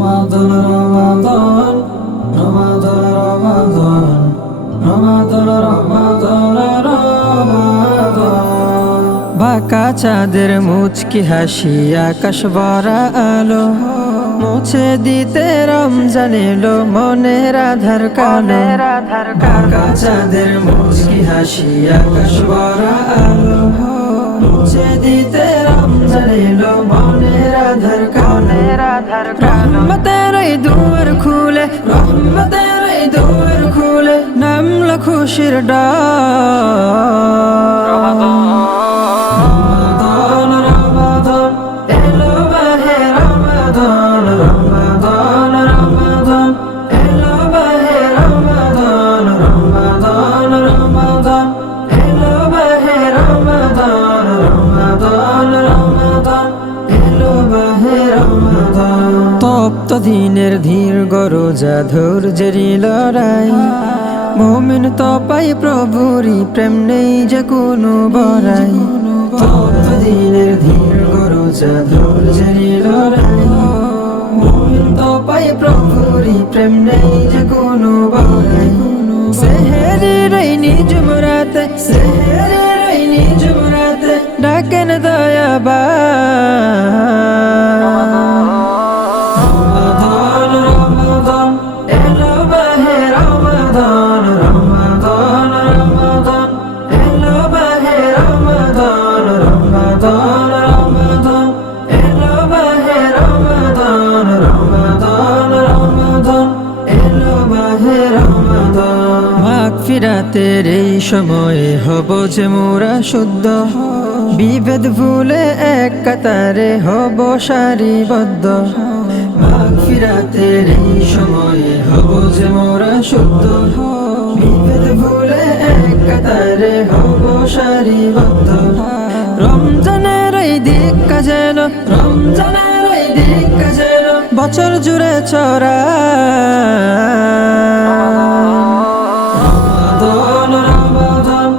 রমাদান রমাদান রমাদান রমাদান রমাদান রমাদান। বাঁকা চাঁদের মুচকি হাসি আকাশ ভরা আলো, মুছে দিতে রমজান এলো মনের আধার কালো। বাঁকা চাঁদের মুচকি হাসি আকাশ ভরা আলো, মুছে দিতে রমজান এলো মনের আধার কালো। রহমতের এই দুয়ার খুলে, রহমতের এই দুয়ার খুলে নামলো খুশির ডাক। রমাদান রমাদান এলো মাহে রমাদান, রমাদান রমাদান এলো মাহে রমাদান, রমাদান রমাদান এলো মাহে রমাদান, রমাদান রমাদান এলো মাহে রমাদান। তপ্ত দিনের দীর্ঘ রোজা ধৈর্যেরই লড়াই, মুমিন তো পাই প্রভুরই প্রেম নেই যে কোনো বড়াই। তপ্ত দিনের দীর্ঘ রোজা ধৈর্যেরই লড়াই, মুমিন তো পাই প্রভুরই প্রেম নেই যে কোনো বড়াই। সেহেরির এই নিজম রাতে, সেহেরির এই নিজম রাতে ডাকেন দয়াবান। রমাদান রমাদান এলো মাহে রমাদান, রমাদান রমাদান এলো মাহে রমাদান, রমাদান রমাদান এলো মাহে রমাদান, রমাদান রমাদান এলো মাহে রমাদান। মাগফিরাতের এই সময়ে হব যে মোরা শুদ্ধ, বিভেদ ভুলে এক কাতারে হব সারিবদ্ধ। মাগফিরাতের এই সময়ে হব যে মোরা শুদ্ধ, বিভেদ ভুলে এক কাতারে হব সারিবদ্ধ। রমজানের এই দিক যেন, রমজানের এই দিক যেন বছর জুড়ে ছড়া। রমাদান রমাদান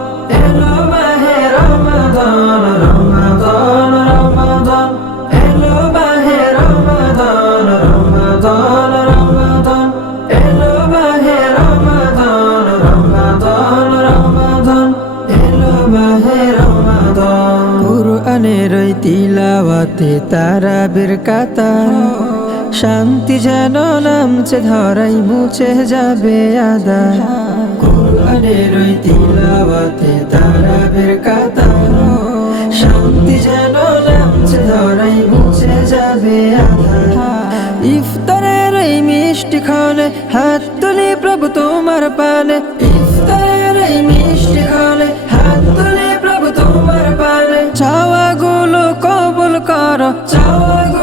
এলো মাহে রমাদান, রমাদান রমাদান এলো মাহে রমাদান, রমাদান রমাদান এলো মাহে রমাদান, রমাদান রমাদান এলো মাহে রমাদান। কুরআনের ওই তিলাওয়াতে তারাবির কাতার, শান্তি যেন নামছে ধরাই মুছে যাবে আদার। কুরআনের ওই তিলাওয়াতে তারাবির কাতার, শান্তি যেন নামছে ধরাই মুছে যাবে আদার। ইফতারের এই মিষ্টি ক্ষণে হাত তুলি প্রভু তোমার পানে, ইফতারের এই মিষ্টি ক্ষণে হাত তুলি প্রভু তোমার পানে। চাওয়াগুলো কবুল করো, চাওয়াগুলো